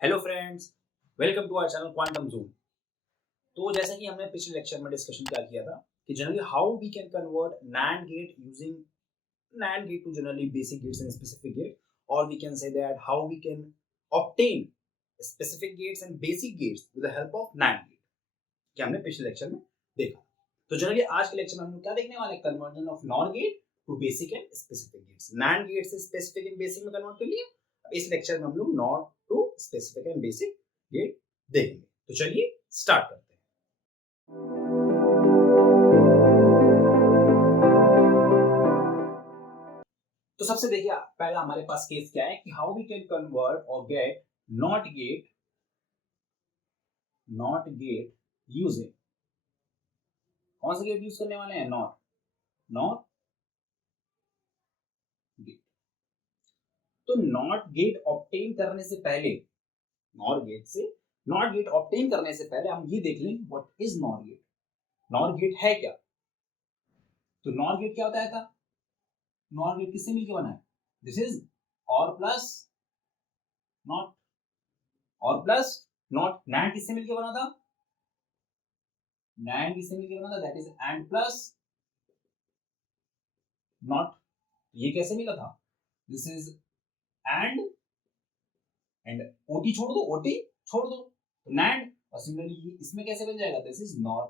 Hello friends, welcome to our channel quantum zone. तो जैसा कि हमने पिछले लेक्चर में डिस्कशन क्या किया था कि generally how we can convert NAND gate using NAND gate to generally basic gates and specific gate, और we can say that how we can obtain specific gates and basic gates with the help of NAND gate, कि हमने पिछले lecture में देखा। तो generally आज के lecture में हम लोग क्या देखने वाले हैं, conversion of NOR gate to basic and specific gates. NAND gate से स्पेसिफिक एंड बेसिक में कन्वर्ट कर लिया, इस लेक्चर में हम लोग NOR to specific and basic gate देखेंगे। तो चलिए स्टार्ट करते हैं। तो सबसे देखिए, पहला हमारे पास केस क्या है कि हाउ वी कैन कन्वर्ट और गेट नॉट गेट यूजिंग, कौन सा गेट यूज करने वाले हैं, नॉट गेट। तो नॉट गेट ऑब्टेन करने से पहले, नॉट गेट ऑब्टेन करने से पहले हम ये देख लें what is NOR gate. NOR gate है क्या? तो नॉर गेट क्या होता है था? नॉर गेट किससे मिलकर बना है? दिस इज और प्लस नॉट, और प्लस नॉट। नैंड किससे मिलकर बना था? नैंड किससे मिलकर बना था? That is and plus not. ये कैसे मिला था? दिस इज एंड ओटी छोड़ दो, ओटी छोड़ दो तो नैंड। और सिमिलरली इसमें कैसे बन जाएगा? दिस इज नॉर,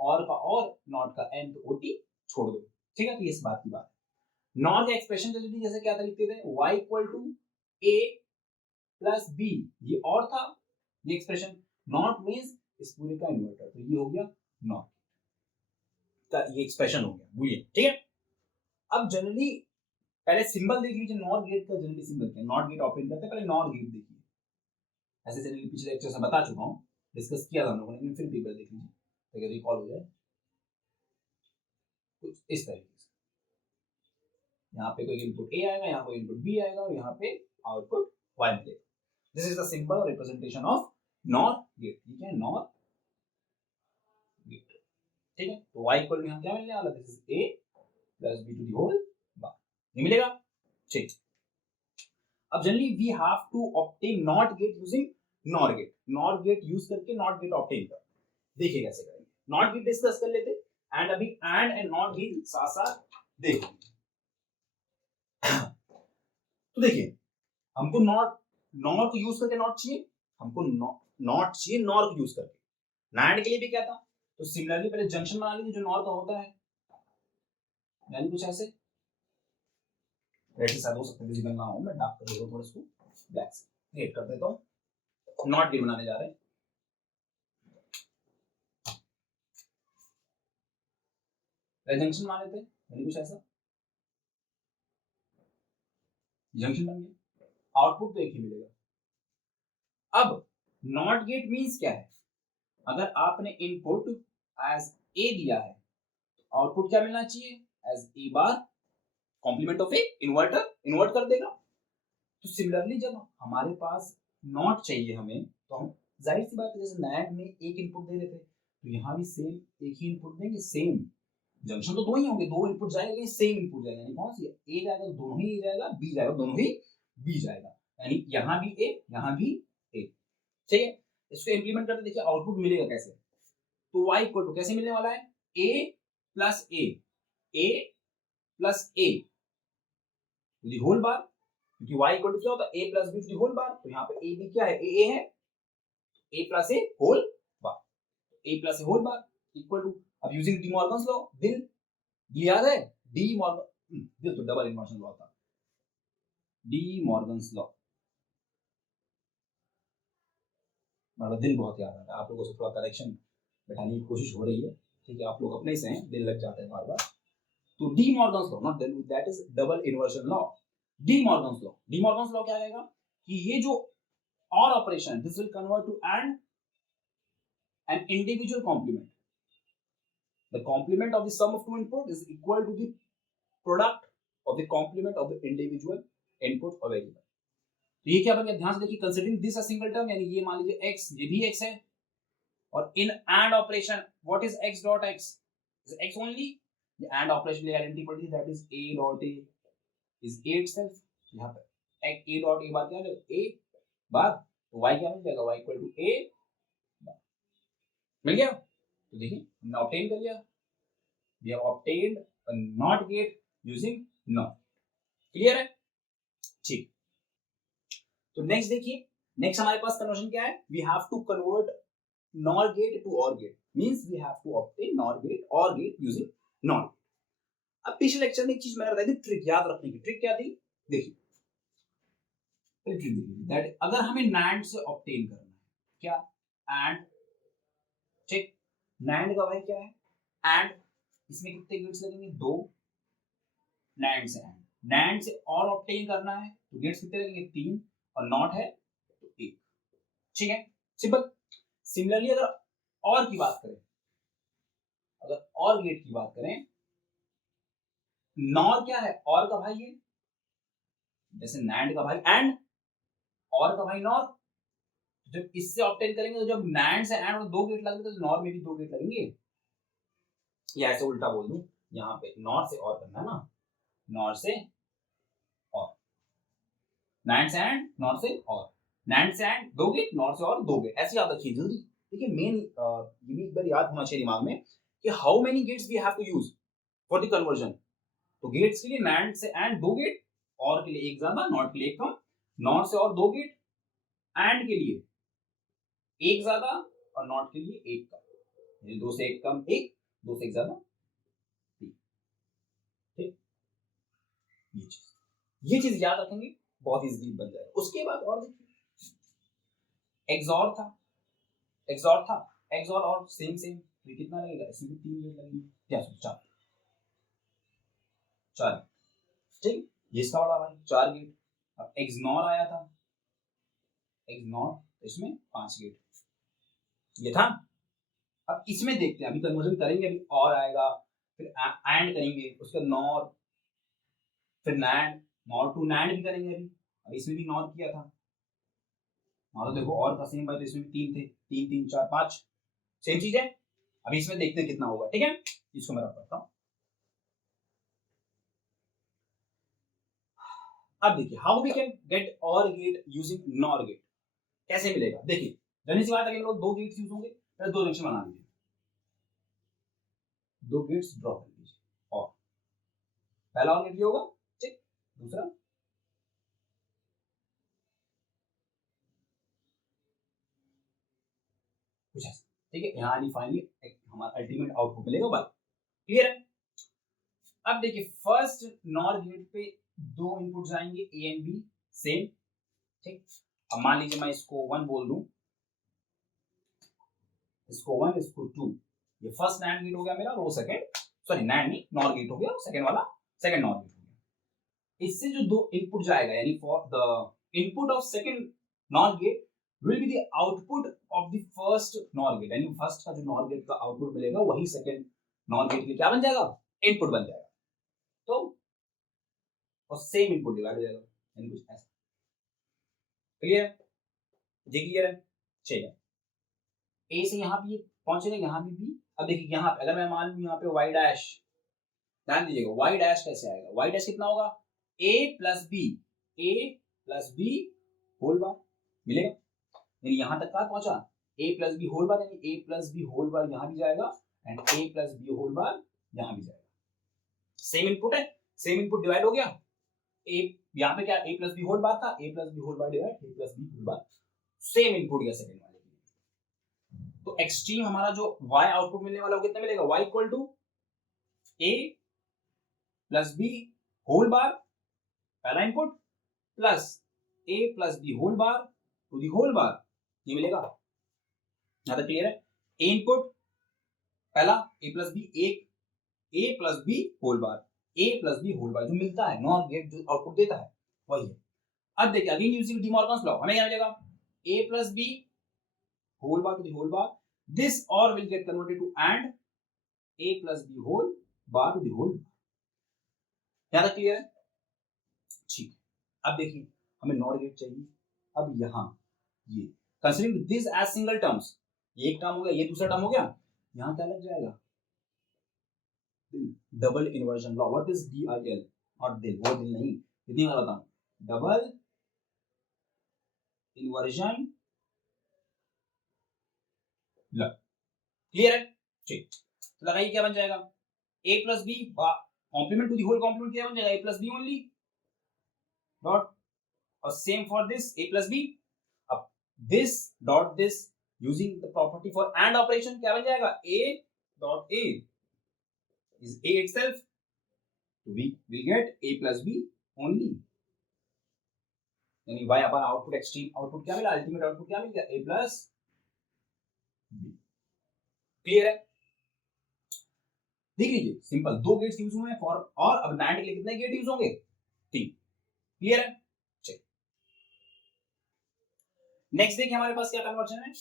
और का और, नॉट का एंड, तो ओटी छोड़ दो। ठीक है, तो इस बात की बात है। नॉर का एक्सप्रेशन जैसे क्या था, लिखते थे y equal to a plus b, ये और था ये एक्सप्रेशन। नॉट मींस इस पूरे का इन्वर्टर, तो ये हो गया नॉट का, ये एक्सप्रेशन हो गया बुलियन। ठीक है, अब जनरली पहले सिंबल देख लीजिए नॉर गेट का। जनरली सिंबल क्या है? नॉट गेट ऑपरेट करते हैं, पहले नॉर गेट देखिए। ऐसे जनरली पिछले लेक्चर से बता चुका हूं, डिस्कस किया था हम लोगों ने, लेकिन फिर भी एक बार देख लीजिए अगर रिकॉल हो जाए। कुछ इस तरीके से, यहाँ पे कोई इनपुट ए आएगा, यहाँ कोई इनपुट बी आएगा, और यहाँ पे आउटपुट y मिलेगा। दिस इज द सिंबल और रिप्रेजेंटेशन ऑफ नॉर गेट। ठीक है, नॉर गेट। ठीक है, तो y इक्वल टू यहाँ क्या मिलने वाला? This is a plus b to the whole bar, ये मिलेगा। ठीक, अब generally we have to obtain NOT gate using NOR gate. NOR gate use करके नॉट गेट ऑब्टेन कर, देखिए कैसे करेंगे। नॉट गेट डिस्कस कर लेते एंड अभी एंड नॉट गेट साथ साथ देख। तो देखिए, हमको नॉर को यूज करके नॉट चाहिए, हमको नॉट चाहिए नॉर को यूज करके। नैंड के लिए भी क्या था? तो सिमिलरली पहले जंक्शन बना लीजिए जो नॉर का होता है, यानी कुछ ऐसे। रेड से शायद हो सकता है विजिबल ना हो, मैं डार्क कर देता हूं थोड़ा इसको, ब्लैक से क्रिएट कर देता हूं। नॉट गेट बनाने जा रहे हैं, जंक्शन बना लेते हैं, यानी कुछ ऐसा जंक्शन बन गया, आउटपुट तो एक ही मिलेगा। अब नॉट गेट मींस क्या है? अगर आपने इनपुट एज ए दिया है, तो आउटपुट क्या मिलना चाहिए? As A bar complement of A, inverter invert कर देगा। तो सिमिलरली जब हमारे पास नॉट चाहिए हमें, तो हम जाहिर सी बात है जैसे नैंड में एक इनपुट दे रहे थे, तो यहाँ भी सेम एक ही इनपुट देंगे। सेम जंक्शन तो दो ही होंगे, दो इनपुट जाएगा, सेम इनपुट जाएगा, यानी कौन सी? ए जाएगा तो दोनों ही ए जाएगा, बी जाएगा दोनों ही बी जाएगा, यानी यहाँ भी ए यहाँ भी ए। ठीक है, इसको इंप्लीमेंट करते देखिए आउटपुट मिलेगा कैसे। तो y इक्वल टू कैसे मिलने वाला है? a plus A plus A to the whole bar, क्योंकि y इक्वल टू क्या होता है? a plus B to the whole bar. तो यहाँ पे a b क्या है? a है, a plus A whole bar, a plus A whole bar equal to, अब यूजिंग डी मॉर्गन्स लॉ, दिल याद है? डी मॉर्गन, दिल तो डबल इन्वर्शन लॉ था, डी मॉर्गन्स लॉ। मेरा दिल बहुत याद आता है, आप लोगों से थोड़ा करेक्शन बैठाने की कोशिश हो रही है। ठीक है, आप लोग अपने से हैं, दिल लग जाते हैं बार बार। तो डी मॉर्गन्स लॉ, नॉट दिल, that is double inversion law. De Morgan's law क्या कहेगा कि ये जो OR operation, this will convert to AND an individual complement. The complement of the sum of two input is equal to the product of the complement of the individual input or variable. तो ये क्या बन गया? ध्यान से देखिए, considering this a single term, यानी ये मान लीजिए x, ये भी x है, और in and operation what is x dot x? Is x only. ये एंड ऑपरेशन लिए आइडेंटिटी पड़ती है, that is a dot a is a itself। यहाँ पे a डॉट a बात क्या है? a बार, तो y क्या मिल जाएगा, y equal to a bar. मिल गया। तो देखिए हमने ऑब्टेन कर लिया, we have obtained a NOT gate using NOT. Clear है? ठीक। तो नेक्स्ट देखिए, नेक्स्ट हमारे पास कन्वर्जन क्या है, we have to convert NOR gate to OR gate, means we have to obtain NOR gate OR gate using NOT. अब पिछले lecture में एक चीज मैंने बताई थी, ट्रिक याद रखने की। ट्रिक क्या थी, देखिए दैट अगर हमें नैंड से ऑब्टेन करना है क्या, एंड, ठीक, नैंड का भाई क्या है, एंड, इसमें कितने गेट्स लगेंगे, 2, नैंड से एंड, नैंड से और ऑब्टेन करना है तो गेट्स कितने लगेंगे, 3, और नॉट है तो 1। ठीक है, सिंपल। सिमिलरली अगर और की बात करें, अगर और गेट की बात करें, नॉर क्या है, और का भाई है, जैसे नैंड का भाई एंड, और का भाई नॉर। जब इससे ऑब्टेन करेंगे तो जब नैंड से एंड में 2 गेट लगेंगे तो नॉर में भी 2 गेट लगेंगे, या ऐसे उल्टा बोल दूं, यहाँ पे नॉर से और करना है ना, नॉर से और, नैंड से एंड, नॉर से और, नैंड से एंड 2 गेट, नॉर से और 2 गेट, ऐसे याद रखिए जल्दी। देखिए मेन ये भी एक बार याद होना चाहिए दिमाग में कि how many gates we have to use for the conversion. तो गेट्स के लिए नैंड से एंड 2 गेट, और के लिए एक ज्यादा, नॉट के लिए एक कम, नॉर से और 2 गेट, एंड के लिए एक ज्यादा, और नॉट के लिए एक कम, यानी 2 से 1 कम 1, 2 से 1 ज्यादा 3। ठीक, ये चीज याद रखेंगे, बहुत इजीली बन जाएगा। उसके बाद और देखिए, एक्सॉर था, एक्सॉर था, एक्सॉर और सेम सेम, तो कितना लगेगा, इसमें भी 3 गेट लगेंगे, क्या 4, 4, ठीक, ये इसका बड़ा भाई 4 गेट। अब एक्सनॉर आया था, एक्सनॉर, इसमें 5 गेट, ये था। अब इसमें देखते हैं, अभी कन्वर्जन करेंगे, अभी और आएगा, फिर एंड करेंगे, उसके नॉर, फिर नैंड, नॉर टू नैंड भी करेंगे अभी। अब इसमें भी नॉर किया था, नॉर तो देखो और का सेम भाई, तो इसमें भी 3 थे, 3 3 4 5, सेम चीज है। अभी इसमें देखते हैं कितना होगा, ठीक है, इसको मैं रख करता हूं। अब देखिए how we can get OR gate using NOR gate, कैसे मिलेगा, देखिए जल्दी सी बात है, लोग 2 गेट्स यूज होंगे, पहले 2 जंक्शन बना लीजिए, 2 गेट्स ड्रॉ कर लीजिए, और पहला और गेट ये होगा, ठीक, दूसरा कुछ ऐसा, ठीक है, यहाँ फाइनली हमारा अल्टीमेट आउटपुट मिलेगा बाय। क्लियर है? अब देखिए फर्स्ट नॉर गेट पे 2 इनपुट जाएंगे, ए एंड बी सेम, ठीक। अब मान लीजिए मैं इसको 1 बोल दूं, इसको 1, इसको 2, ये फर्स्ट नैंड गेट हो गया मेरा, और वो सेकंड, सॉरी नैंड नहीं, नॉर गेट हो गया, सेकंड वाला सेकंड नॉर गेट हो गया। इससे जो 2 इनपुट जाएगा, यानी for the input of second NOR gate will be the output of the first NOR gate, यानी फर्स्ट का जो नॉर गेट का आउटपुट मिलेगा वही सेकंड नॉर गेट के लिए क्या बन जाएगा, इनपुट बन जाएगा। तो और सेम इनपुट डिवाइड हो जाएगा, यानी कुछ ऐसा। क्लियर है? जी क्लियर है? चलिए, ए से यहाँ भी पहुंचेगा, यहाँ भी बी। अब देखिए यहाँ पे अगर मैं मान लूं यहाँ पे वाई डैश, ध्यान दीजिएगा वाई डैश कैसे आएगा, वाई डैश कितना होगा, A plus B, A plus B whole bar मिलेगा, यानी यहाँ तक कहाँ पहुंचा, A plus B whole bar, यानी A plus B whole bar यहाँ भी जाएगा, and A plus B whole bar यहाँ भी जाएगा। सेम इनपुट है, सेम इनपुट डिवाइड हो गया, ए यहाँ पे क्या A plus B whole bar था, A plus B whole bar divide A plus B whole bar, same input गया सेकंड वाले के लिए। तो एक्सट्रीम हमारा जो y आउटपुट मिलने वाला वो कितना मिलेगा, y equal to A plus B whole bar, पहला input, plus A plus B whole bar to the whole bar, ये मिलेगा। यहां तक क्लियर है? ए इनपुट पहला, ए प्लस बी, एक ए प्लस बी होल बार, ए प्लस बी होल बार जो मिलता है, नॉर गेट जो आउटपुट देता है वही है। अब देखिए again using De Morgan's law, हमें क्या मिलेगा, A plus B whole bar to the whole bar, this और will get converted to AND A plus B whole bar to the whole bar. यहां तक क्लियर है? ठीक, अब देखिए हमें नॉर गेट चाहिए। अब यहां ये considering this as single terms, ये एक टर्म हो गया, ये दूसरा टर्म हो गया, यहां क्या लग जाएगा, double inversion law. What is DIL, not दिल, वो दिल नहीं, इतनी बार बताऊं, डबल इन्वर्जन ल, क्लियर है? ठीक, तो लगाइए क्या बन जाएगा, a plus B complement to the whole complement क्या बन जाएगा, a plus B only dot, और same for this a plus B, अब this dot this using the property for and operation क्या बन जाएगा, a dot a is a itself, we will get a plus b only, यानी y अपन output extreme output क्या मिला, ultimate output क्या मिल गया, a प्लस b, क्लियर है? देख लीजिए सिंपल, दो गेट्स यूज हुए हैं फॉर, और अब नाइट के लिए कितने गेट यूज होंगे, 3, क्लियर है? चलिए नेक्स्ट देखिए हमारे पास क्या कन्वर्जन है,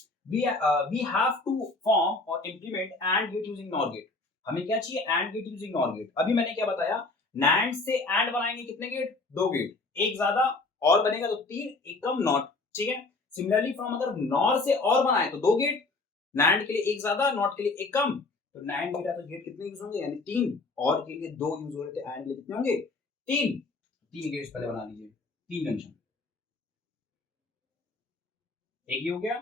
वी हैव टू फॉर्म और implement AND gate using NOR gate, हमें क्या चाहिए, AND gate using NOR gate, अभी मैंने क्या बताया, नैंड से एंड बनाएंगे कितने गेट, 2 गेट, एक ज्यादा और बनेगा तो 3, एक कम नॉट, ठीक है? सिमिलरली फ्रॉम अगर नॉर से और बनाए तो 2 गेट, नैंड के लिए एक ज्यादा, नॉट के लिए एक कम, तो नैंड गेट है तो गेट कितने यूज होंगे, यानी 3, और के लिए 2 यूज हो रहे थे, एंड के लिए कितने होंगे, 3 गेट्स पहले बना लीजिए, 3 जंक्शन, एक ही हो गया,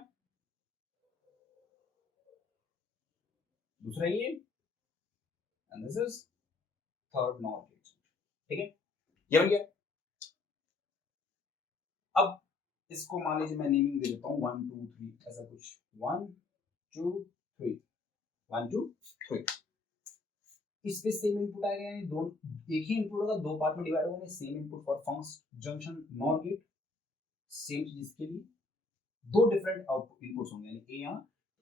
दूसरा ये, and this is third NOR gate, ठीक है? ये बन गया। अब इसको मान लीजिए मैं नेमिंग दे देता हूँ 1 2 3 ऐसा कुछ, 1 2 3 1 2 3, इस पे सेम इनपुट आएगा, यानी दो एक ही इनपुट होगा, दो पार्ट में डिवाइड होगा, same input for first junction NOR gate, same चीज इसके लिए, दो डिफरेंट आउटपुट इनपुट्स होंगे, यानी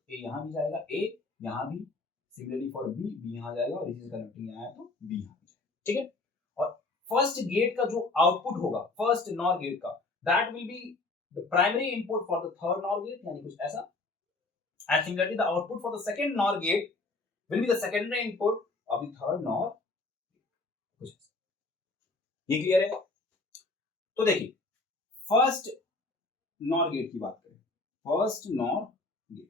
ए यहाँ भी जाएगा, ए यहाँ भी, सिमिलरली फॉर बी, बी यहाँ जाएगा, और इसी से कनेक्टिंग यहाँ है तो बी यहाँ जाएगा, ठीक है? और फर्स्ट गेट का जो आउटपुट होगा, फर्स्ट नॉर गेट का, that will be the primary input for the third NOR gate, यानी कुछ ऐसा, and similarly the output for the second NOR gate will be the secondary input of the third NOR, कुछ ऐसा, ये clear है? तो देखिए फर्स्ट नॉर गेट की बात करें, first NOR gate,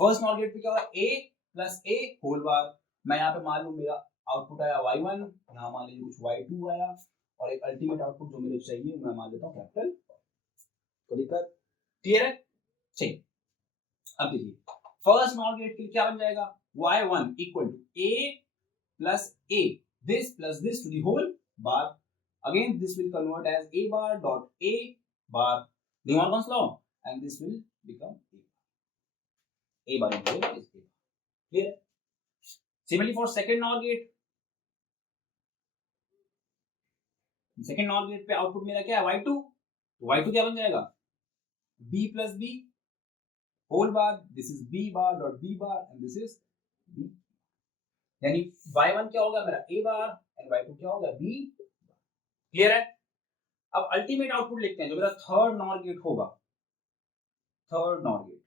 first NOR gate पे क्या होगा, a plus a whole bar, मैं यहाँ पे मान लूं मेरा आउटपुट आया y1, यहाँ मान लीजिए कुछ y2 आया, और एक अल्टीमेट आउटपुट जो मुझे चाहिए मैं मान लेता हूँ कैपिटल, कोई दिक्कत, क्लियर है? ठीक, अब देखिए फर्स्ट नॉर गेट के लिए क्या बन जाएगा, y1 equal to a plus a, this to the whole bar, again this will convert as a bar dot a bar, De Morgan's law, and this will become a bar into a is a bar, clear? Similarly for second NOR gate, second NOR gate पे output मेरा क्या है, y2, तो y2 क्या बन जाएगा, b plus b whole bar, this is b bar dot b bar, and this is b, यानी y1 क्या होगा मेरा a बार, एंड y2 क्या होगा b, क्लियर है? अब अल्टीमेट आउटपुट लिखते हैं, जो मेरा थर्ड नॉर गेट होगा, थर्ड नॉर गेट,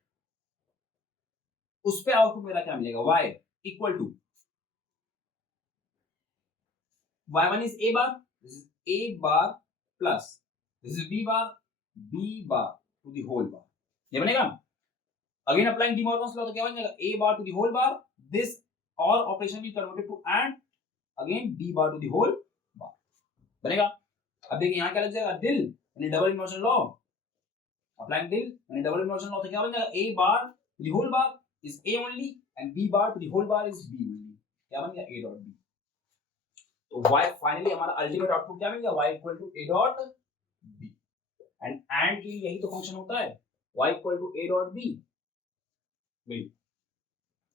उस पे आउटपुट मेरा क्या मिलेगा, y equal to y1 is a bar, this is a bar plus this is b bar to the whole bar, ये बनेगा। Again applying De Morgan's law, तो क्या बन जाएगा, a bar to the whole bar, this OR operation भी converted to AND again b bar to the whole bar बनेगा। अब देखिए यहाँ क्या लग जाएगा, दिल यानी डबल इन्वर्जन लॉ, अप्लाइंग दिल यानी डबल इन्वर्जन लॉ, तो क्या बन जाएगा, a bar to the whole bar is a only and b bar to the whole bar is b only, क्या बन गया, a dot b, तो y फाइनली हमारा अल्टीमेट आउटपुट क्या मिल गया, y equal to a dot b, AND के लिए यही तो फंक्शन होता है, y equal to a dot b,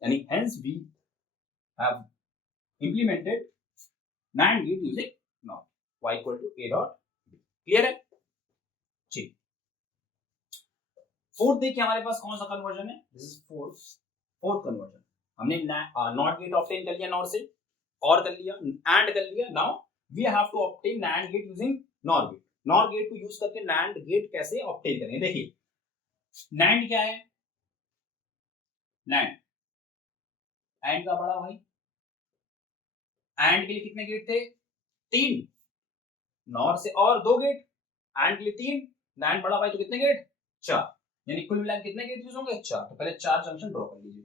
यानी hence we have implemented NAND gate using NOR, y equal to a dot b, clear है? ठीक, फोर्थ देखिए हमारे पास कौन सा कन्वर्जन है, दिस इज फोर्थ कन्वर्जन, हमने नॉट गेट ऑब्टेन कर लिया नॉर से, और कर लिया एंड कर लिया, now we have to obtain NAND gate using NOR gate, NOR gate को यूज करके NAND गेट कैसे ऑब्टेन करेंगे, देखिए NAND क्या है, NAND एंड का बड़ा भाई, एंड के लिए कितने गेट थे, 3, नॉर से और 2 गेट, एंड के लिए 3, NAND बड़ा भाई तो कितने गेट, 4, यानी कुल मिलाकर कितने गेट यूज होंगे, 4, तो पहले 4 जंक्शन ड्रॉ कर लीजिए,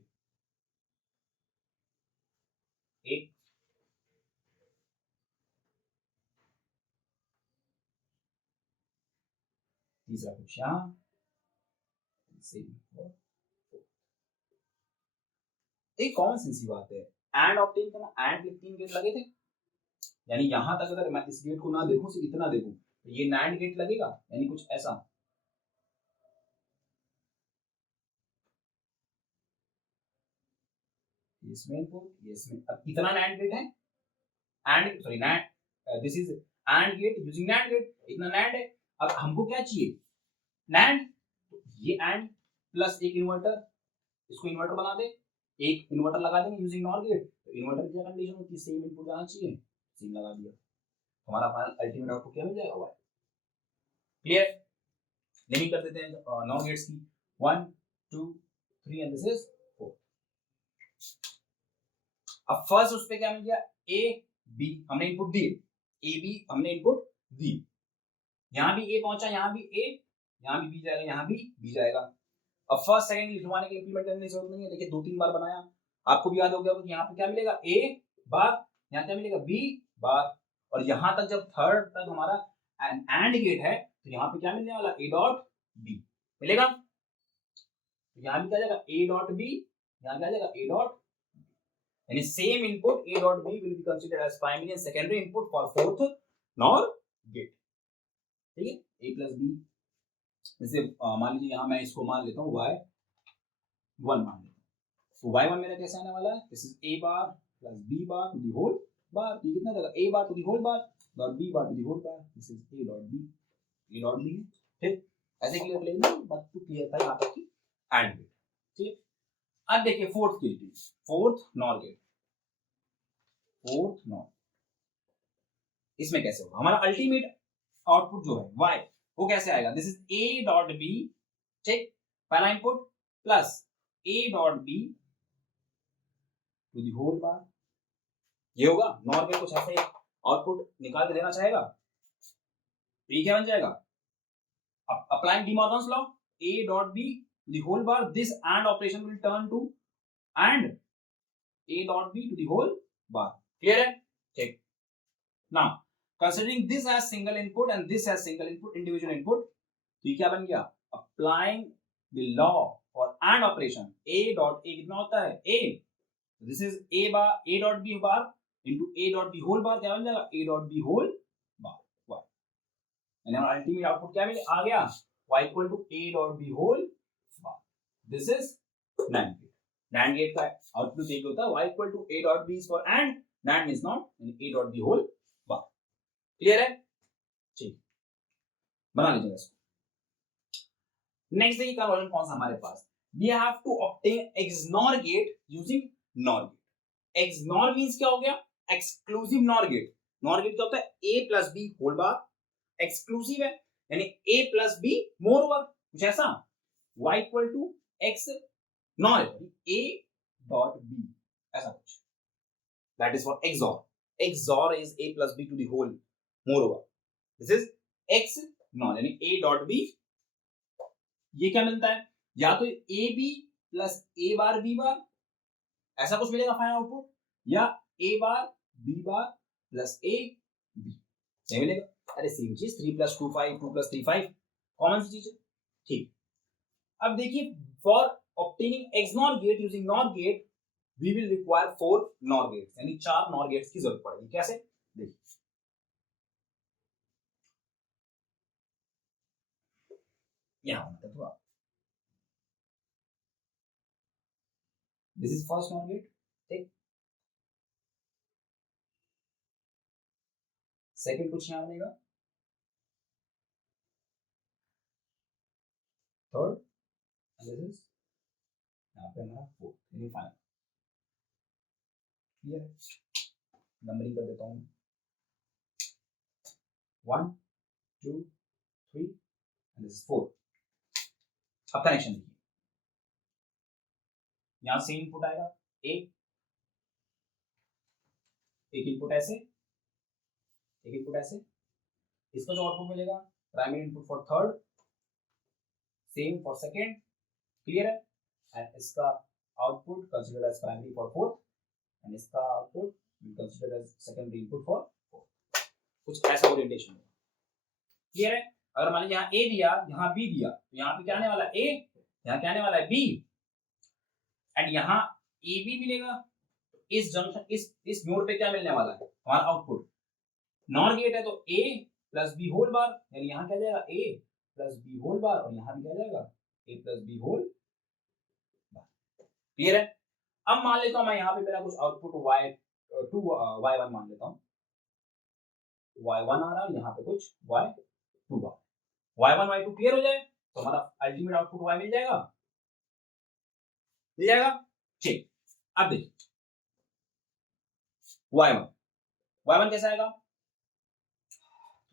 एक, तीसरा कुछ यहाँ, सेम। एक कॉमन सेंस की बात है, एंड ऑब्टेन करना, एंड के 3 गेट लगे थे, यानी यहां तक अगर मैं इस गेट को ना देखूं, सिर्फ इतना देखूं, तो ये नैंड गेट लगेगा, यानी कुछ ऐसा। इसमें इनपुट, इसमें अब इतना नैंड गेट है, AND sorry NAND, this is AND gate using NAND gate, इतना नैंड है। अब हमको क्या चाहिए, नैंड, तो ये एंड प्लस एक इन्वर्टर, इसको इन्वर्टर बना दे, एक इन्वर्टर लगा देंगे यूजिंग नॉर गेट, तो इन्वर्टर की क्या कंडीशन होती है, सेम इनपुट जाना चाहिए, सेम लगा दिया, हमारा फाइनल अल्टीमेट आउटपुट क्या मिल जाएगा, वाई। क्लियर, लिमिट कर देते हैं नॉर गेट्स की, 1 2 3 एंड दिस इज 4। अब फर्स्ट उस पे क्या मिल गया, ए बी हमने इनपुट दिए, ए बी हमने इनपुट दी, यहां भी ए पहुंचा, यहां भी ए, यहां भी बी जाएगा, यहां भी बी जाएगा। अब फर्स्ट सेकंड लिखवाने के इंप्लीमेंट करने की जरूरत नहीं है, देखिए 2-3 बार बनाया, आपको भी याद हो गया कि यहाँ पे क्या मिलेगा, ए बार, यहाँ क्या मिलेगा, बी बार, और यहां तक जब थर्ड तक हमारा एंड गेट है, तो यहाँ पे क्या मिलने वाला, ए डॉट बी मिलेगा, तो यहाँ भी क्या जाएगा, ए डॉट बी, यहाँ क्या जाएगा, ए डॉट, यानी same input A dot B will be considered as primary and secondary input for fourth NOR gate. ठीक है, ए प्लस बी, जैसे मान लीजिए यहाँ मैं इसको मान लेता हूँ y1 मान लेता हूँ, तो y1 मेरा कैसे आने वाला है, this is a bar plus b bar to the whole bar, तो कितना जाएगा, a bar to the whole bar dot b bar to the whole bar, this is a dot b, a dot b। ठीक, ऐसे clear लेना, बात तो clear था यहाँ तक की एंड गेट। ठीक, अब देखिए fourth gate, fourth NOR gate, fourth NOR, इसमें कैसे होगा हमारा अल्टीमेट आउटपुट जो है y, वो कैसे आएगा, this is a dot b, ठीक, पहला input plus a dot b to the whole bar, ये होगा नॉर में कुछ ऐसे आउटपुट निकाल के देना चाहेगा, तो ये क्या बन जाएगा, applying De Morgan's law, a dot b to the whole bar, this and operation will turn to and a dot b to the whole bar. Clear है, ठीक। Now considering this as single input and this as single input, individual input, तो ये क्या बन गया, applying the law for and operation, a dot a कितना होता है, a, this is a bar, a dot b bar into a dot b whole bar, क्या बन जाएगा, a dot b whole bar y, यानी हमारा अल्टीमेट आउटपुट क्या मिले आ गया, y equal to a dot b whole bar, this is NAND gate. NAND gate का output एक होता है, y equal to a dot b is for and, NAND is not, a dot b whole bar। Clear है, ठीक, बना लीजिएगा इसको। Next देखिए कन्वर्जन कौन सा हमारे पास, we have to obtain XNOR gate using NOR gate। XNOR means क्या हो गया, exclusive NOR gate. NOR gate क्या होता है, a plus B whole bar, exclusive है, यानी a plus b more over, कुछ ऐसा, y equal to x NOR a dot b, ऐसा कुछ, that is for XOR। XOR is a plus b to the whole more over, this is x nor, यानी a dot b, ये क्या मिलता है, या तो a b plus a bar b बार, ऐसा कुछ मिलेगा फाइनल आउटपुट, या a bar b bar plus a b, क्या मिलेगा, अरे सेम चीज, 3 प्लस 2 5, 2 प्लस 3 5, कॉमन सी चीज है। ठीक, अब देखिए for obtaining XNOR gate using NOR gate we will require 4 NOR gates, यानी 4 NOR गेट्स की जरूरत पड़ेगी। कैसे, देखिए यहां मतलब this is first NOR gate, ठीक, सेकंड कुछ यहां बनेगा, थर्ड, दिस इज यहां पे हमारा फोर्थ, यानी फाइनल। क्लियर है, नंबरिंग कर देता हूं, 1 2 3 एंड दिस इज 4। अब कनेक्शन देखिए, यहां से इनपुट आएगा, एक इनपुट ऐसे, एक इनपुट ऐसे, इसका जो आउटपुट मिलेगा primary input for third, same for second, clear है, एंड इसका output considered as primary for fourth, and इसका output considered as secondary input for fourth, कुछ ऐसा ओरिएंटेशन है। क्लियर है, अगर मान लीजिए यहाँ ए दिया, यहाँ बी दिया, तो यहाँ पे क्या आने वाला है ए, यहाँ क्या आने वाला है बी, एंड यहाँ ए बी मिलेगा। इस जंक्शन इस नोड पे क्या मिलने वाला है हमारा आउटपुट, नॉर गेट है तो A plus B whole bar, यानी यहाँ क्या जाएगा A plus B whole bar, और यहाँ भी क्या जाएगा A plus B whole bar. Clear है? अब मान लेता हूं मैं यहाँ पे मेरा कुछ आउटपुट y2 y1 मान लेता हूँ, y1 आ रहा है, यहाँ पे कुछ y2 आ y1 y2 क्लियर हो जाए तो हमारा अल्टीमेट आउटपुट y मिल जाएगा, मिल जाएगा। ठीक, अब देखिए y1 कैसा आएगा,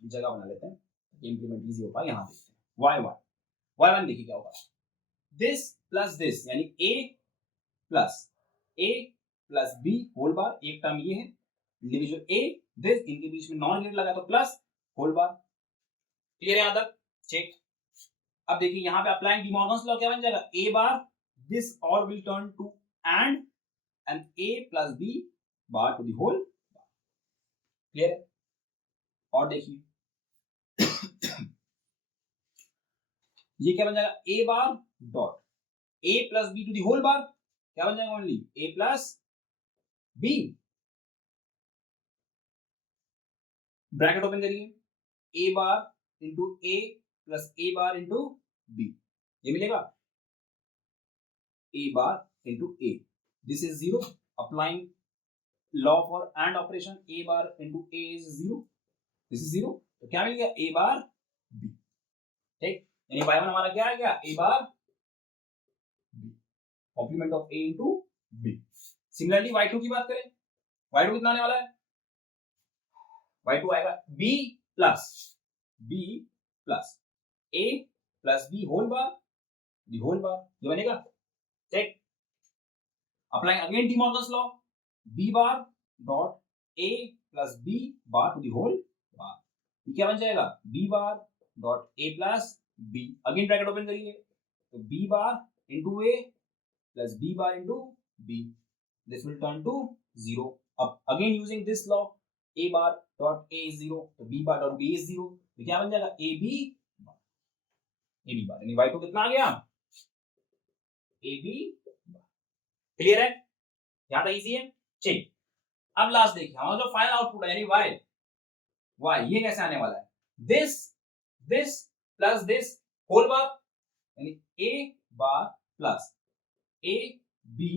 जगह बना लेते हैं इंप्लीमेंट इजी हो पाए। यहाँ देखते हैं y1 देखिए क्या होगा, दिस प्लस दिस यानी a plus B whole bar, एक टर्म ये है इंडिविजुअल a दिस, इनके बीच में नॉन गेट लगा तो प्लस होल बार। क्लियर है यहाँ तक? ठीक, अब देखिए यहाँ पे अप्लाइंग डी मॉर्गन्स लॉ क्या बन जाएगा, a बार दिस और will turn to and a plus b bar to the whole bar. Clear है? और देखिए ये क्या बन जाएगा, a bar dot a plus B to the whole bar, क्या बन जाएगा only a plus b, bracket open करिए, a bar into a plus a bar into b, ये मिलेगा a bar into a, this is 0, applying law for and operation, a bar into a is 0, this is 0, तो क्या मिल गया a bar b। ठीक, यानी y1 हमारा क्या आ गया a bar b, complement of a into b। Similarly y2 की बात करें, y2 कितना आने वाला है, y2 आएगा b plus a plus b whole bar the whole bar, ये बनेगा। ठीक, applying again De Morgan's law, b bar dot a plus b bar to the whole bar, ये क्या बन जाएगा b bar dot a plus b, again bracket open करिए, तो b bar into a plus b bar into b, this will turn to 0। अब again using this law, a bar dot a is 0 तो b bar dot b is 0, तो क्या बन जाएगा ab बार, यानी y2 कितना आ गया ab बार। क्लियर है? यहां तक इजी है। ठीक, अब लास्ट देखिए हमारा जो फाइनल आउटपुट है यानी y ये कैसे आने वाला है, this plus this whole bar, यानी a bar plus a b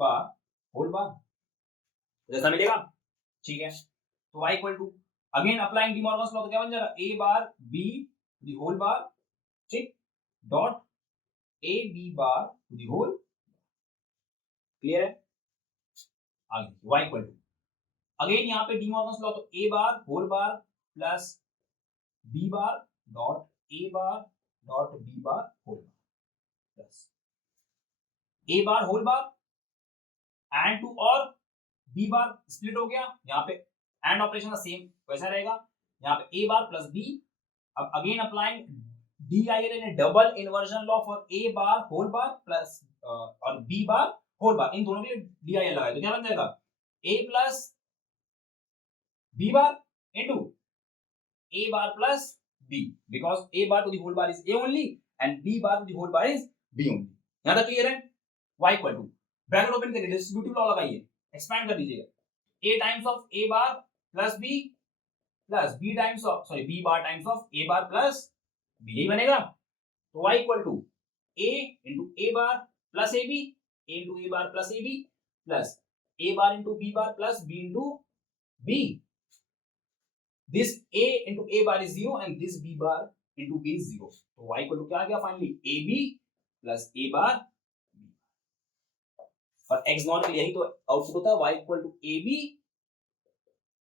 bar whole bar, जैसा मिलेगा। ठीक है, तो y equal to again applying De Morgan's law, तो क्या बन जाएगा a bar b to the whole bar, ठीक, dot a b bar to the whole. Clear है? आगे y इक्वल टू अगेन यहाँ पे डी मॉर्गन्स लॉ, तो a bar whole bar plus b bar dot a bar dot b bar whole bar plus a bar whole bar and to और b bar split हो गया, यहाँ पे and operation का same वैसा रहेगा, यहाँ पे a बार प्लस b। अब again applying DIL double inversion law for a bar whole bar plus और b बार होल बार, इन दोनों के DIL लगाए तो क्या बन जाएगा a plus b bar into a bar plus b, because a bar to the whole bar is a only and b bar to the whole bar is b only. यहां तक क्लियर है? y equal to bracket open करिए, distributive law लगाइए, expand कर दीजिएगा, a times of a bar plus b plus b times of b bar times of a bar plus b, यही बनेगा। तो y equal to a into a bar plus ab, a into a bar plus ab plus a bar into b bar plus b into b, this a into a bar is 0 and this b bar into b is 0, तो y equal to क्या आ गया finally ab plus a bar b, और x not के लिए यही तो output होता है y equal to ab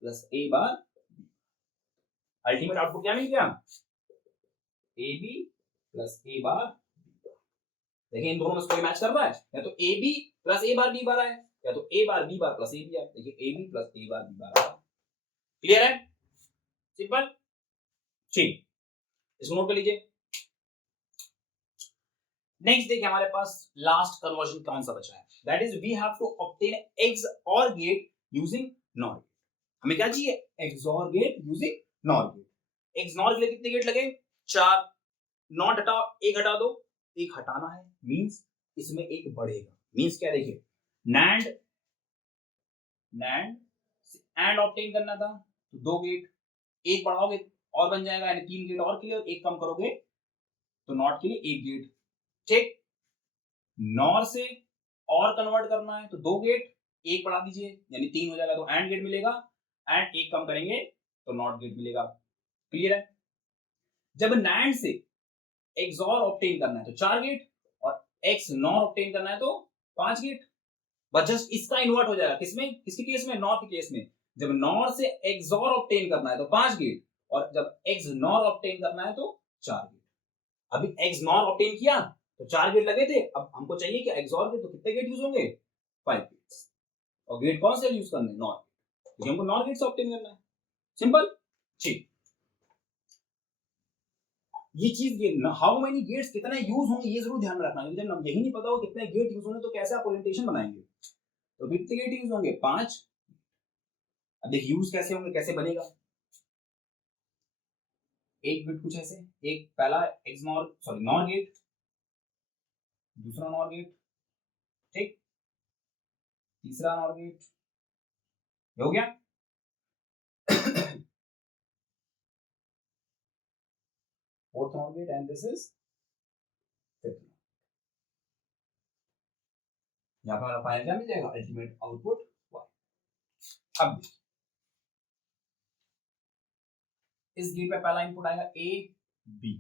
plus a bar b। Ultimate output क्या मिल गया ab plus a bar b। देखिए इन दोनों में कोई मैच कर रहा है, या तो ab plus a bar b बार है, या तो a bar b bar plus a b है। देखिए ab plus a bar b बार है। क्लियर है? सिंपल। ठीक, इसको नोट कर लीजिए। नेक्स्ट देखिए हमारे पास लास्ट कन्वर्जन कौन सा बचा है, that is we have to obtain XOR gate using NOR gate. हमें क्या चाहिए XOR gate using NOR gate. XOR के लिए कितने गेट लगे 4 नॉट हटाओ, एक हटा दो, एक हटाना है, मींस इसमें एक बढ़ेगा। मींस क्या, देखिए नैंड एंड ऑब्टेन करना था तो 2 गेट, एक बढ़ाओगे और बन जाएगा, यानी 3 गेट और के लिए, एक कम करोगे तो नॉट के लिए 1 गेट। ठीक, नॉर से और कन्वर्ट करना है तो 2 गेट, एक बढ़ा दीजिए यानी 3 हो जाएगा, तो एंड गेट मिलेगा, एंड एक कम करेंगे तो नॉट गेट मिलेगा। क्लियर है? जब नैंड से एक्सऑर ऑब्टेन करना है तो 4 गेट, और एक्स नॉर ऑब्टेन करना है तो 5 गेट। बस जस्ट इसका इन्वर्ट हो जाएगा, किसमें, किसके केस में, नॉर के केस में। जब नॉर से एक्सऑर ऑब्टेन करना है तो 5 गेट, और जब एक्स नॉर ऑब्टेन करना है तो 4 गेट। अभी एक्स नॉर ऑब्टेन किया तो 4 गेट लगे थे, अब हमको चाहिए कि एक्सऑर के, तो कितने गेट यूज होंगे, 5 गेट्स। और गेट कौन से यूज करने, नॉर, क्योंकि हमको नॉर गेट से ऑब्टेन करना है। सिंपल। ठीक, ये चीज, ये हाउ मेनी गेट्स, कितने यूज होंगे, ये जरूर ध्यान में रखना, क्योंकि जब यही नहीं पता हो कितने गेट यूज होंगे तो कैसे आप ओरिएंटेशन बनाएंगे। तो कितने गेट यूज होंगे, 5। अब देखिए यूज कैसे होंगे, कैसे बनेगा। एक गेट कुछ ऐसे, एक पहला X NOR, sorry NOR gate, दूसरा नॉर गेट, ठीक, तीसरा नॉर गेट, हो गया। Fourth NOR gate, and this is fifth. यहाँ पर हमारा फाइनल क्या मिल जाएगा, अल्टीमेट आउटपुट y। अब इस गेट पे पहला इनपुट आएगा a b,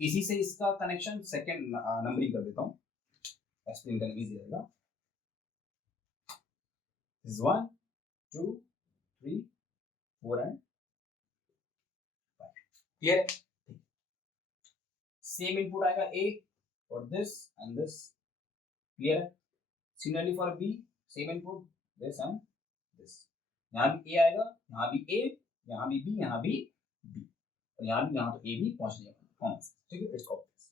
इसी से इसका कनेक्शन सेकंड नंबरिंग कर देता हूं, एक्सप्लेन करना इजी रहेगा। This is 1 2 3 4 and 5। क्लियर है? सेम इनपुट आएगा a और this and this। क्लियर है? Similarly for b, same input this and this। यहाँ भी a आएगा, यहाँ भी a, यहाँ भी b, यहाँ भी b, और यहाँ भी, यहाँ तो a भी पहुंच जाएगा। ठीक है, इट्स ऑब्वियस।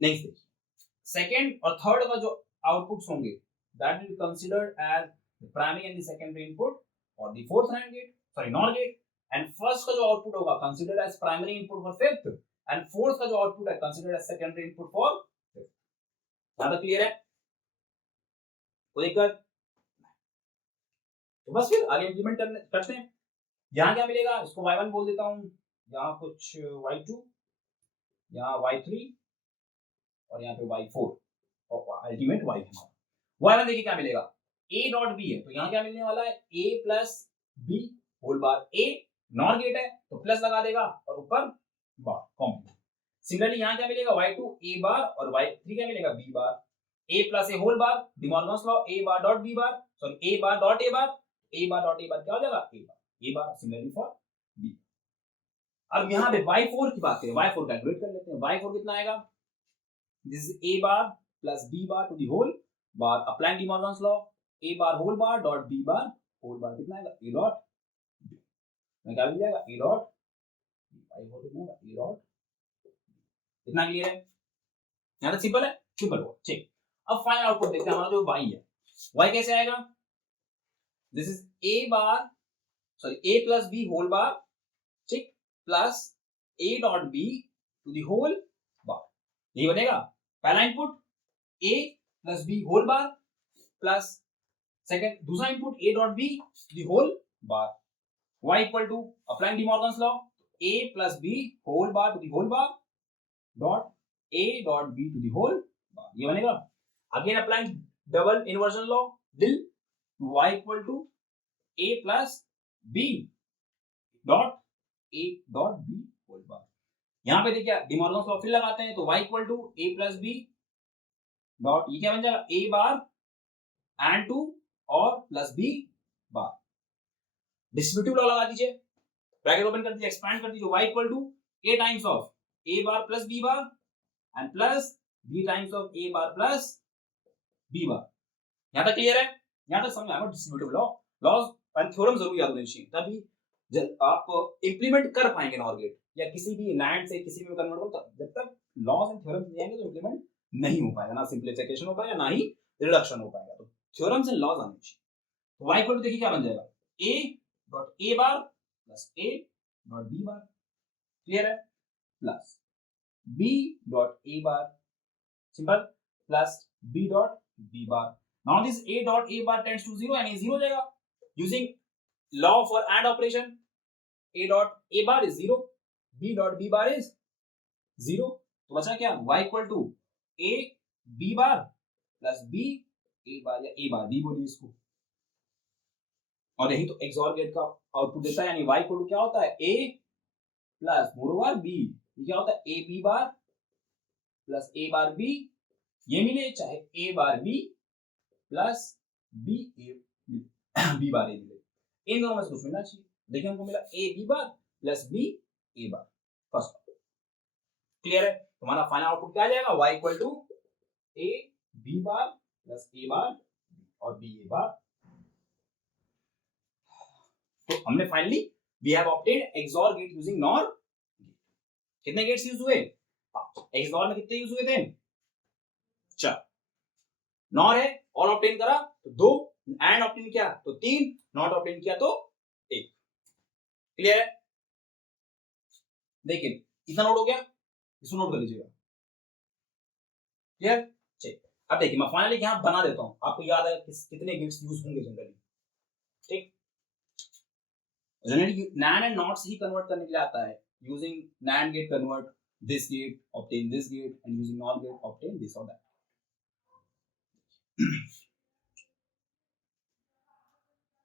नेक्स्ट देखिए, सेकंड और थर्ड का जो आउटपुट्स होंगे, that will be considered as the primary and the secondary input और the fourth NAND gate, sorry NOR gate. And first का जो आउटपुट होगा considered as primary input for fifth, and fourth का जो output है considered as secondary input for fifth. यहां तक clear है? कोई दिक्कत? तो बस फिर आगे इंप्लीमेंट करते हैं। यहाँ क्या मिलेगा, इसको y1 बोल देता हूँ, यहाँ कुछ y2, यहाँ y3 और यहाँ पे y4, और अल्टीमेट y हमारा। y1 देखिए क्या मिलेगा, a डॉट b है तो यहाँ क्या मिलने वाला है, a plus b whole bar. a NOR gate है तो प्लस लगा देगा और ऊपर बार कॉम्प्लीमेंट। सिमिलरली यहाँ क्या मिलेगा, y2 a बार और y3 क्या मिलेगा, b bar. a plus a whole bar, De Morgan's law, a bar dot b bar, sorry a bar dot a bar, a bar dot a bar क्या हो जाएगा, a bar. Similarly for b। अब यहाँ पे y4 की बात करें, y4 calculate कर लेते हैं। y4 कितना आएगा, this is a bar plus b bar to the whole bar, applying De Morgan's law, a bar whole bar dot b bar whole bar कितना आएगा, a dot b, मैं क्या मिल जाएगा, a dot y4 कितना आएगा, a dot। इतना clear है? यहाँ तक सिंपल है, सिंपल हो। ठीक, अब फाइनल आउटपुट देखते हैं, हमारा जो y है, y कैसे आएगा, this is a bar, sorry a plus b whole bar, ठीक, plus a dot b to the whole bar, यही बनेगा। पहला input a plus B whole bar plus second दूसरा input a dot b the whole bar, y equal to applying De Morgan's law, a plus b whole bar to the whole bar dot a dot b to the whole bar, ये बनेगा। Again applying double inversion law, दिल y equal to a plus b dot a dot b whole bar. यहाँ पे देखिए D Morgan's law फिर लगाते हैं तो y equal to a plus b dot, ये क्या बन जाएगा, a बार एंड टू और plus b bar. Distributive law लगा दीजिए, ब्रैकेट ओपन कर दीजिए, एक्सपैंड कर दीजिए, y equal to a times of a bar plus b bar and plus b times of a bar plus b bar. यहां तक clear है? यहां तक समझ आया? Distributive law, laws and theorem जरूर याद होने चाहिए, तभी जब आप इंप्लीमेंट कर पाएंगे नॉर गेट या किसी भी लैंड से किसी में कन्वर्ट करो, जब तक लॉज एंड थ्योरम नहीं आएंगे तो इंप्लीमेंट नहीं हो पाएगा, ना सिंप्लीफिकेशन हो पाएगा ना ही रिडक्शन हो पाएगा। तो थ्योरम्स एंड लॉज आने चाहिए। तो y इक्वल टू देखिए क्या बन जाएगा, a dot a bar plus a dot b bar. Clear है, plus b dot a bar, simple, plus b dot b bar. Now this a dot a bar tends to 0 and a 0 हो जाएगा. Using law for AND operation, a dot a bar is 0, b dot b bar is 0. तो बचा क्या, y equal to a b bar plus b a bar, या a bar b बोलिए इसको. और यही तो XOR गेट का आउटपुट देता है, यानी y इक्वल टू क्या होता है, a प्लस मोरओवर b. ये क्या होता है, a b bar plus a bar b, ये मिले चाहे a bar b plus b a b bar a मिले, इन दोनों में से कुछ मिलना चाहिए. देखिए हमको मिला a b bar plus b a bar, first. Clear है, तुम्हारा फाइनल आउटपुट क्या आ जाएगा, y equal to a b bar plus a bar और b a बार. तो हमने finally we have obtained XOR gate using NOR. कितने gates use हुए, 5. XOR में कितने यूज हुए थे, 4. NOR है, ऑल ऑब्टेन करा तो 2, एंड ऑब्टेन किया तो 3, नॉट ऑब्टेन किया तो 1. क्लियर है, देखिए इतना नोट हो गया, इसको नोट कर लीजिएगा. क्लियर, चलिए अब देखिए मैं फाइनली यहां बना देता हूं, आपको याद है कितने गेट्स यूज होंगे जनरली. ठीक, जनरली NAND एंड NOT से ही कन्वर्ट करने के लिए आता है. Using NAND gate convert this gate, obtain this gate, and using NOR gate obtain this और दैट.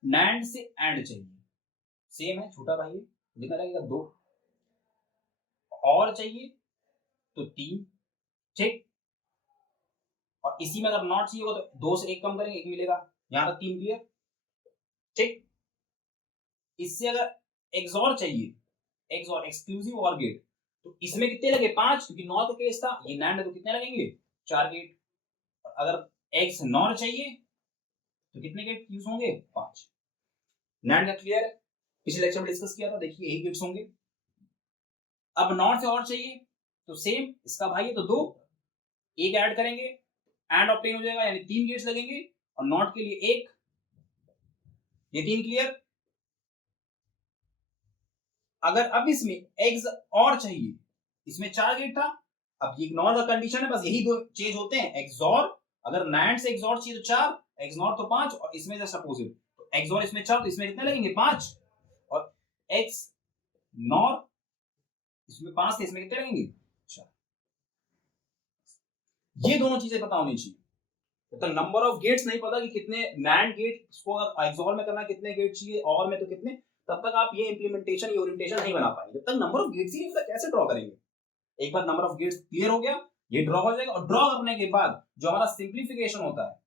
NAND से AND चाहिए, सेम है, छोटा भाई है, कितना लगेगा 2, और चाहिए तो 3. ठीक, और इसी में अगर नॉट चाहिए होगा तो 2 से 1 कम करेंगे, 1 मिलेगा, यहां तक 3. क्लियर. ठीक, इससे अगर XOR चाहिए, XOR एक्सक्लूसिव OR गेट, तो इसमें कितने लगे, 5, क्योंकि NOR का केस था. ये NAND है तो कितने लगेंगे, 4 गेट. और अगर XNOR चाहिए तो कितने गेट यूज होंगे, 5. NANड का क्लियर है, पिछले लेक्चर में डिस्कस किया था, देखिए यही गेट्स होंगे. अब NOR से और चाहिए तो सेम, इसका भाई है तो 2, 1 ऐड करेंगे, एंड ऑब्टेन हो जाएगा, यानी 3 गेट्स लगेंगे. और नॉट के लिए 1, ये 3. क्लियर. अगर अब इसमें XOR चाहिए, इसमें 4 गेट था, अब ये NOR का कंडीशन है, बस यही 2 चेंज होते हैं. XOR, अगर NAND से XOR चाहिए तो 4, XNOR तो 5, और इसमें जस्ट अपोजिट, तो XOR इसमें 4 तो इसमें कितने लगेंगे, 5, और XNOR इसमें 5 थे, इसमें कितने लगेंगे, 4. ये दोनों चीजें पता होनी चाहिए. तो नंबर ऑफ गेट्स नहीं पता कि कितने NAND गेट को अगर XOR में करना कितने गेट चाहिए, और में तो कितने, तब तक आप ये इंप्लीमेंटेशन, ये ओरिएंटेशन नहीं बना पाएंगे. जब तक नंबर ऑफ गेट्स ही नहीं पता कैसे ड्रॉ करेंगे. एक बार नंबर ऑफ गेट्स क्लियर हो गया, ये ड्रॉ हो जाएगा, और ड्रॉ करने के बाद जो हमारा सिंप्लीफिकेशन होता है,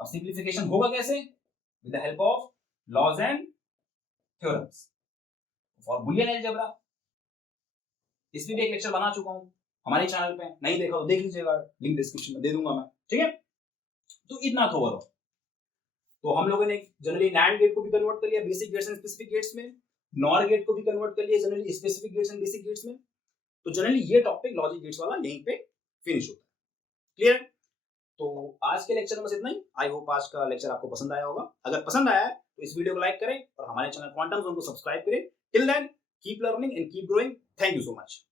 अब सिंप्लीफिकेशन होगा कैसे, with the help of laws and theorems for Boolean algebra. इसमें भी एक लेक्चर बना चुका हूं हमारे चैनल पे, नहीं देखा तो देख लीजिएगा, लिंक डिस्क्रिप्शन में दे दूंगा मैं. ठीक है, तो इतना था ओवरऑल. तो हम लोगों ने जनरली NAND गेट को भी कन्वर्ट कर लिया basic gates and specific gates में, NOR गेट को भी कन्वर्ट कर लिया generally specific gates and basic gates में. तो जनरली ये टॉपिक लॉजिक गेट्स वाला यहीं पे फिनिश होता है. क्लियर. तो आज के लेक्चर में बस इतना ही. आई होप आज का लेक्चर आपको पसंद आया होगा. अगर पसंद आया है तो इस वीडियो को लाइक करें और हमारे चैनल क्वांटम जोन को सब्सक्राइब करें. Till then keep learning and keep growing. Thank you so much.